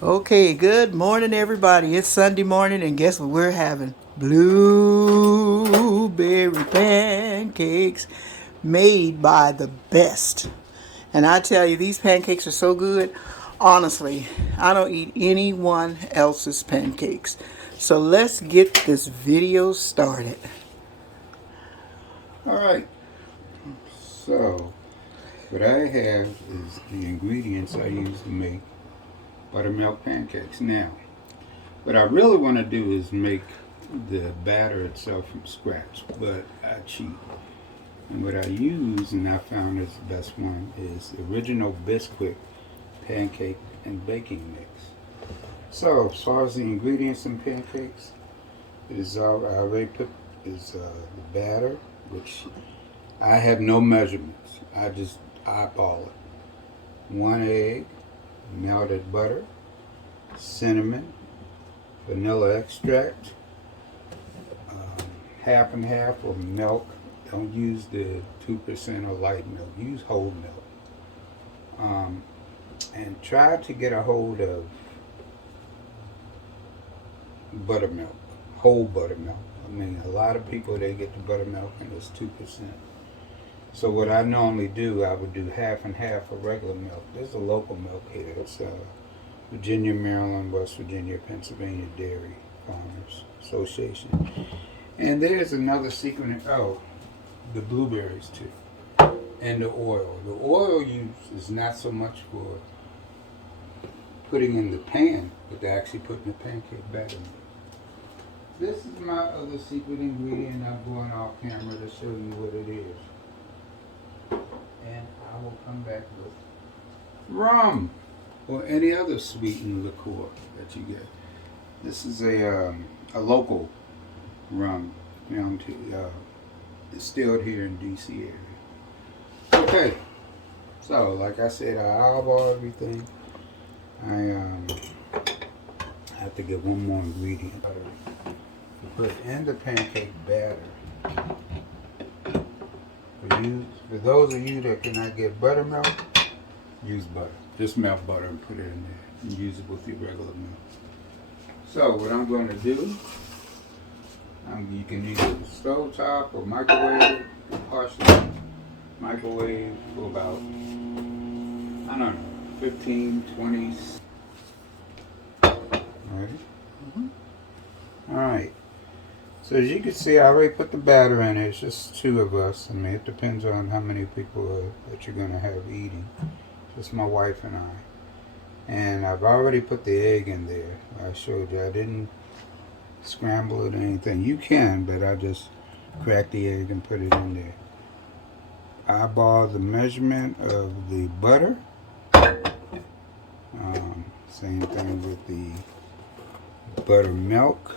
Okay, good morning, everybody. It's Sunday morning, and guess what we're having? Blueberry pancakes made by the best. And I tell you, these pancakes are so good. Honestly, I don't eat anyone else's pancakes. So let's get this video started. Alright, so what I have is the ingredients I use to make buttermilk pancakes. Now, what I really want to do is make the batter itself from scratch, but I cheat. And what I use, and I found is the best one, is the original Bisquick pancake and baking mix. So, as far as the ingredients in pancakes, I already put the batter, which I have no measurements. I just eyeball it. 1 egg, melted butter, cinnamon, vanilla extract, half and half of milk. Don't use the 2% or light milk. Use whole milk. And try to get a hold of buttermilk, whole buttermilk. I mean, a lot of people, they get the buttermilk and it's 2%. So what I normally do, I would do half and half of regular milk. There's a local milk here. It's Virginia, Maryland, West Virginia, Pennsylvania Dairy Farmers Association. And there's another secret. Oh, the blueberries too, and the oil. The oil used is not so much for putting in the pan, but to actually put in the pancake batter. This is my other secret ingredient. I'm going off camera to show you what it is. And I will come back with rum or any other sweetened liqueur that you get. This is a local rum, distilled here in DC area. Okay, so like I said, I eyeball everything. I have to get one more ingredient to put in the pancake batter. For those of you that cannot get buttermilk, use butter. Just melt butter and put it in there and use it with your regular milk. So what I'm going to do, you can either stove top or microwave it, partially microwave for about, I don't know, 15, 20. Ready? Alright. So as you can see, I already put the batter in it. It's just two of us. I mean, it depends on how many people that you're going to have eating. Just my wife and I. And I've already put the egg in there. I showed you. I didn't scramble it or anything. You can, but I just cracked the egg and put it in there. Eyeball the measurement of the butter. Same thing with the buttermilk.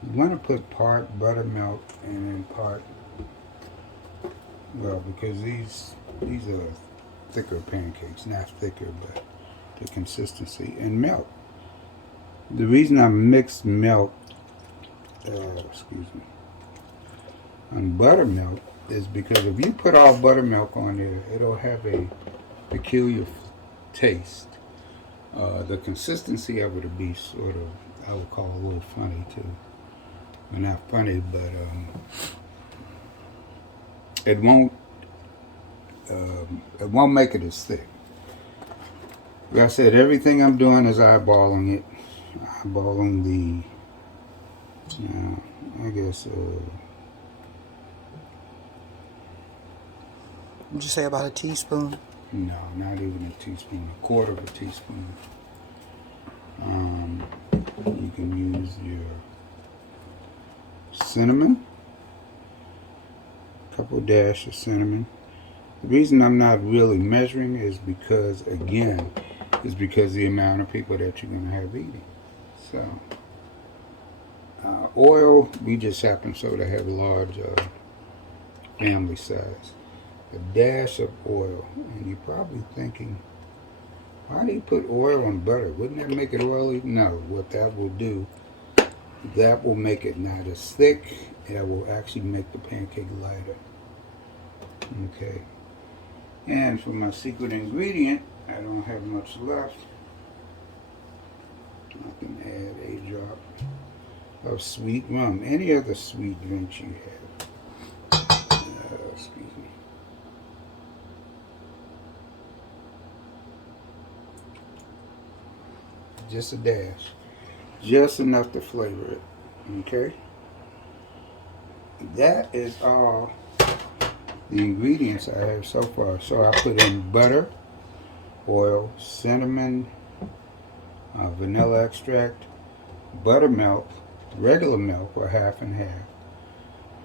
You want to put part buttermilk and then part, well, because these are thicker pancakes, not thicker, but the consistency, and milk. The reason I mixed milk, on buttermilk is because if you put all buttermilk on there, it'll have a peculiar taste. The consistency of it will be sort of, I would call a little funny too. Well, not funny, but it won't make it as thick. Like I said, everything I'm doing is eyeballing it, eyeballing the, I guess. Would you say about a teaspoon? No, not even a teaspoon. A quarter of a teaspoon. You can use your cinnamon, a couple dashes of cinnamon. The reason I'm not really measuring is because, again, the amount of people that you're going to have eating. So, oil, we just happen so to have a large family size. A dash of oil, and you're probably thinking, why do you put oil on butter? Wouldn't that make it oily? No, what that will do, that will make it not as thick. It will actually make the pancake lighter. Okay. And for my secret ingredient, I don't have much left. I can add a drop of sweet rum. Any other sweet drinks you have. Excuse me. Just a dash. Just enough to flavor it. Okay? That is all the ingredients I have so far. So I put in butter, oil, cinnamon, vanilla extract, buttermilk, regular milk or half and half,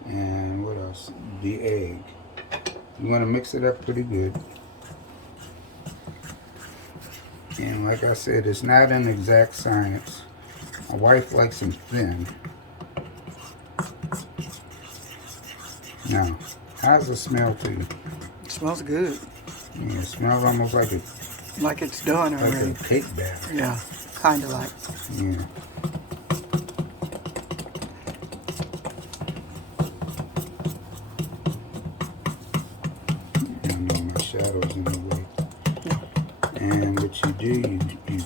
and what else? The egg. You want to mix it up pretty good. And like I said, it's not an exact science. My wife likes them thin. Now, how's it smell to you? It smells good. Yeah, it smells almost like Like it's done already. a cake batter. Yeah, kind of like. Yeah. I know my shadow's in the way. And what you do, you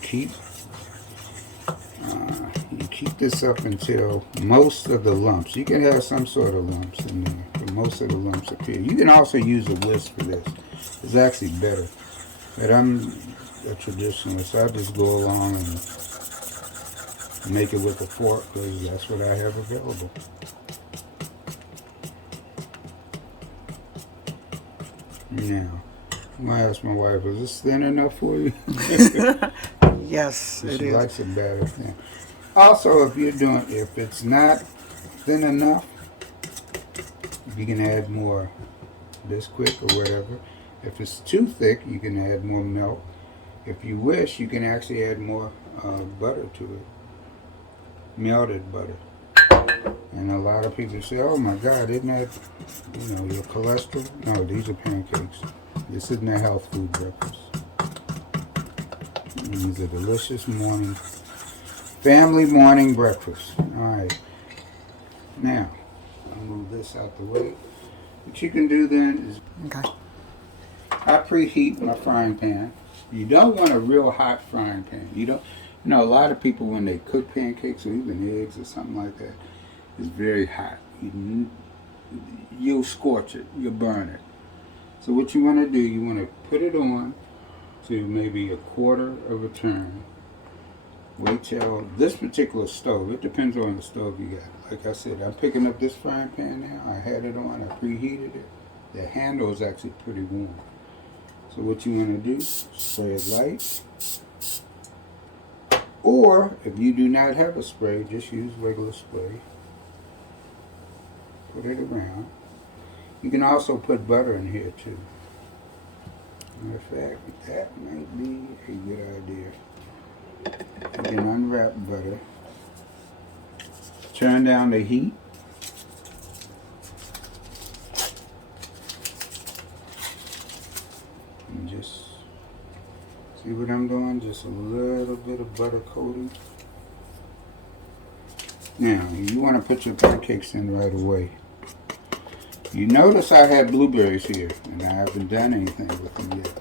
keep this up until most of the lumps. You can have some sort of lumps in there, but most of the lumps appear. You can also use a whisk for this. It's actually better. But I'm a traditionalist. I just go along and make it with a fork because that's what I have available. Now, I might ask my wife, is this thin enough for you? Yes, it She is. likes it better thin. Also, if it's not thin enough, you can add more Bisquick or whatever. If it's too thick, you can add more milk. If you wish, you can actually add more butter to it, melted butter. And a lot of people say, "Oh my God, isn't that, your cholesterol?" No, these are pancakes. This isn't a health food breakfast. These are delicious family morning breakfast. All right. Now, I'll move this out the way. What you can do then is Okay. I preheat my frying pan. You don't want a real hot frying pan. A lot of people when they cook pancakes or even eggs or something like that, it's very hot. You'll scorch it. You'll burn it. So what you want to do, you want to put it on to maybe a quarter of a turn. Wait till this particular stove, it depends on the stove you got. Like I said, I'm picking up this frying pan now. I had it on, I preheated it. The handle is actually pretty warm. So what you want to do, spray it light. Or if you do not have a spray, just use regular spray. Put it around. You can also put butter in here too. Matter of fact, that might be a good idea. You can unwrap butter. Turn down the heat. And just see what I'm doing? Just a little bit of butter coating. Now, you want to put your pancakes in right away. You notice I have blueberries here, and I haven't done anything with them yet.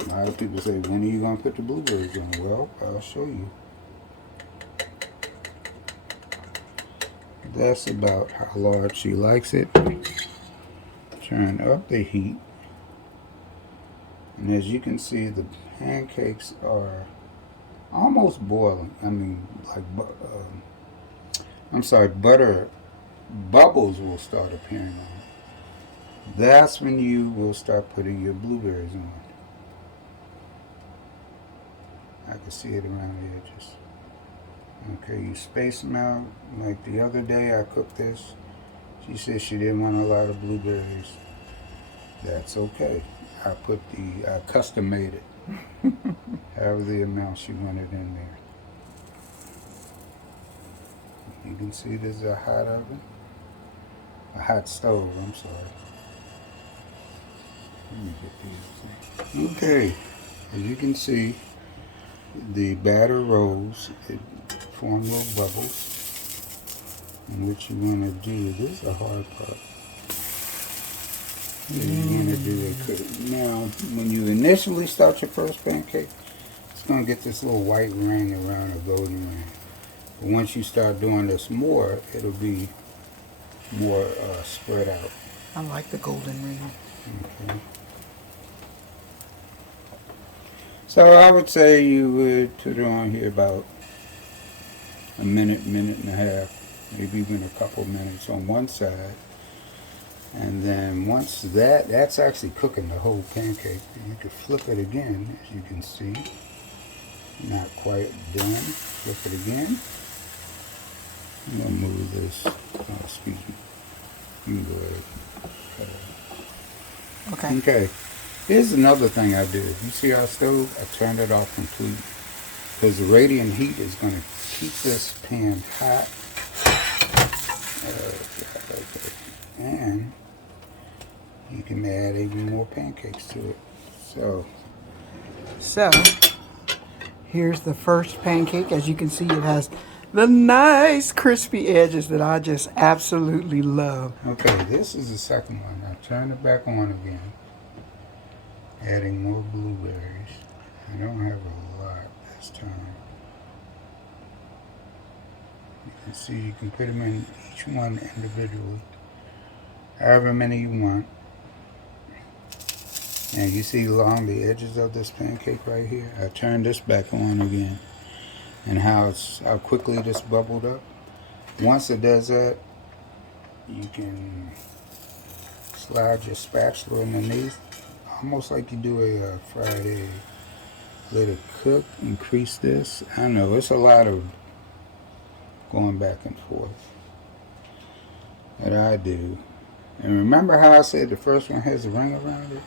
A lot of people say, when are you going to put the blueberries on? Well, I'll show you. That's about how large she likes it. Turn up the heat. And as you can see, the pancakes are almost boiling. I mean, butter bubbles will start appearing on it. That's when you will start putting your blueberries on. I can see it around the edges. Okay, you space them out. Like the other day I cooked this. She said she didn't want a lot of blueberries. That's okay. I custom made it. However the amount she wanted in there. You can see this is a hot oven. A hot stove, I'm sorry. Let me get these. Okay, as you can see, the batter rose. It formed little bubbles. And what you want to do, this is a hard part. What you want to do it. Now, when you initially start your first pancake, it's going to get this little white ring around a golden ring. But once you start doing this more, it'll be more spread out. I like the golden ring. Okay. So I would say you would put it on here about a minute, minute and a half, maybe even a couple minutes on one side. And then once that's actually cooking the whole pancake, you can flip it again, as you can see. Not quite done. Flip it again. I'm going to move this. Oh, excuse me. You can go ahead. Okay. Okay. Here's another thing I do. You see our stove? I turned it off completely. Because the radiant heat is going to keep this pan hot. Okay. And you can add even more pancakes to it. So, here's the first pancake. As you can see, it has the nice crispy edges that I just absolutely love. Okay, this is the second one. Now turn it back on again. Adding more blueberries. I don't have a lot this time. You can see you can put them in each one individually. However many you want. And you see along the edges of this pancake right here, I turned this back on again. And how quickly this bubbled up. Once it does that, you can slide your spatula underneath, almost like you do a fried egg. Let it cook, increase this. I know it's a lot of going back and forth that I do. And remember how I said the first one has a ring around it?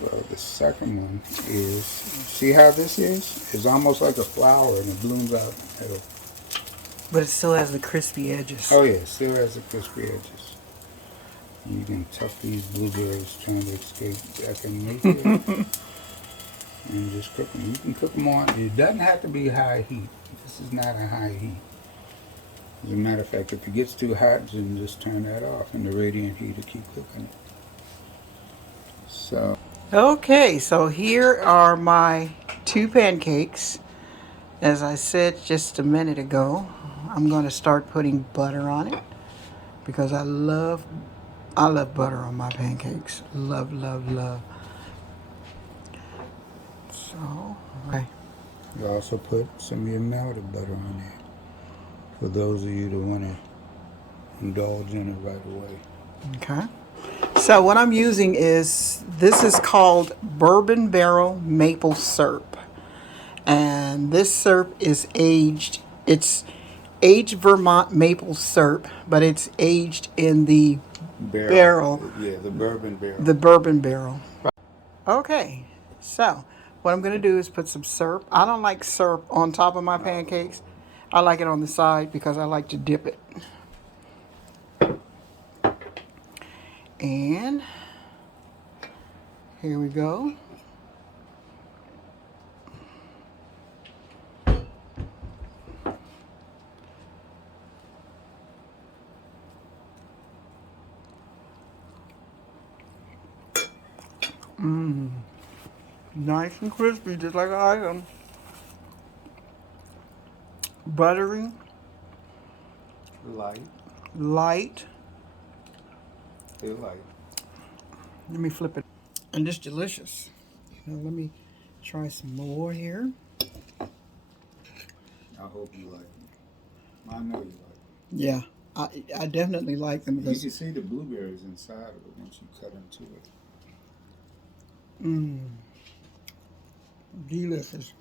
Well, the second one is, see how this is? It's almost like a flower and it blooms out in the middle. But it still has the crispy edges. Oh yeah, it still has the crispy edges. You can tuck these blueberries trying to escape back underneath it. And just cook them. You can cook them on, it doesn't have to be high heat. This is not a high heat. As a matter of fact, if it gets too hot, then just turn that off and the radiant heat will keep cooking it. So. Okay, so here are my two pancakes. As I said just a minute ago, I'm going to start putting butter on it because I love butter on my pancakes. Love, love, love. So, okay. You also put some of your melted butter on there for those of you that want to indulge in it right away. Okay. So what I'm using this is called bourbon barrel maple syrup. And this syrup is aged, it's aged Vermont maple syrup, but it's aged in the barrel. Yeah, the bourbon barrel. The bourbon barrel. Okay, so what I'm going to do is put some syrup. I don't like syrup on top of my pancakes. I like it on the side because I like to dip it. And here we go. Nice and crispy, just like I like them. Buttery. Light. Feel light. Let me flip it. And it's delicious. Now let me try some more here. I hope you like them. I know you like them. Yeah, I definitely like them You because can see the blueberries inside of it once you cut into it. delicious.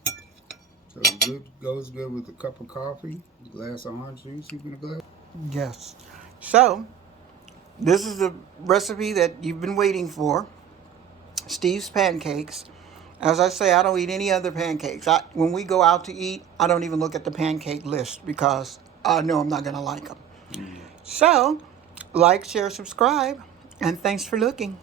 So it goes good with a cup of coffee, a glass of orange juice, even a glass. Yes. So, this is the recipe that you've been waiting for. Steve's pancakes. As I say, I don't eat any other pancakes. When we go out to eat, I don't even look at the pancake list because I know I'm not going to like them. So, like, share, subscribe, and thanks for looking.